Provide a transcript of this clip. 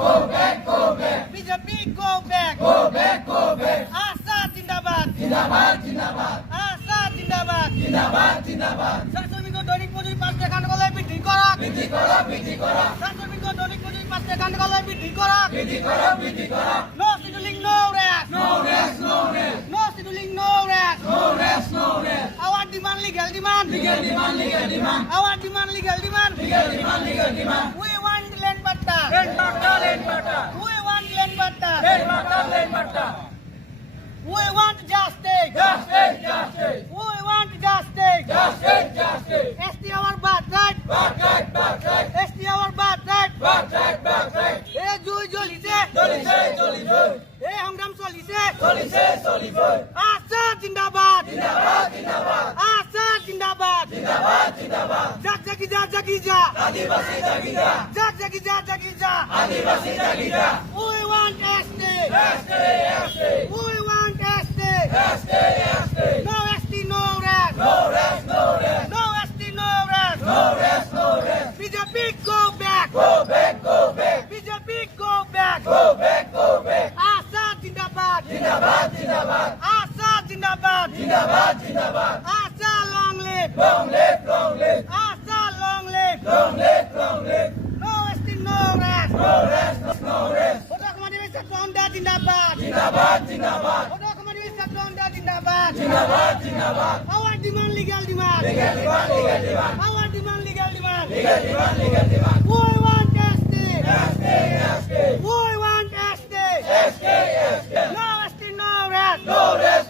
Go back, go back. BJP go back. Go back, go back. Azad জিন্দাবাদ। জিন্দাবাদ, জিন্দাবাদ। আজাদ জিন্দাবাদ। জিন্দাবাদ, জিন্দাবাদ। শ্রমিকৰ দৈনিক মজুৰি 5 টাকালৈ বৃদ্ধি কৰক। বৃদ্ধি কৰা, বৃদ্ধি কৰা। শ্রমিকৰ দৈনিক মজুৰি 5 টাকালৈ বৃদ্ধি কৰক। বৃদ্ধি কৰা, বৃদ্ধি কৰা। No scheduling, no rest. No rest, no rest. No scheduling, no rest. No rest, no rest. Our demand, legal demand. Legal demand, legal demand. Our demand, legal demand. Legal demand, legal demand. We want land batta. Land batta, land batta. We want land batta. Land batta, land batta. We want justice. Justice, justice. We want justice. Justice, justice. ST our birthright. Birthright, birthright. ST our birthright. Birthright, birthright. এই জুই জ্বলিছে। চলিছে, চলিছে। এই সংগ্রাম চলিছে। চলিছে, চলিছে। আজাদ জিন্দাবাদ। জিন্দাবাদ, জিন্দাবাদ। আজাদ জিন্দাবাদ। জিন্দাবাদ, জিন্দাবাদ। জাগ জাগি যা জাগি যা। আদিবাসী জাগিদা। জাগ জাগি যা জাগি যা। আদিবাসী জাগিদা। We want ST. ST, ST. We want ST. ST, ST. No ST, no rest. No rest, no rest. No ST, no rest. No rest, no rest. BJP go back. Go back, go back. BJP go back. Go back, go back. Azad জিন্দাবাদ। জিন্দাবাদ, জিন্দাবাদ। আজাদ জিন্দাবাদ। জিন্দাবাদ, জিন্দাবাদ। Azad long live. Long live, long live. Azad long live. Long live, long live. No ST, no rest. No rest, no rest. Kodak Madhuri Satwanda জিন্দাবাদ। জিন্দাবাদ, জিন্দাবাদ। Kodak Madhuri Satwanda জিন্দাবাদ। জিন্দাবাদ, জিন্দাবাদ। Our demand, legal demand. Legal demand, legal demand. Our demand, legal demand. Legal demand, legal demand. We want ST. ST, ST. We want ST. ST, ST. No ST, no rest. No rest,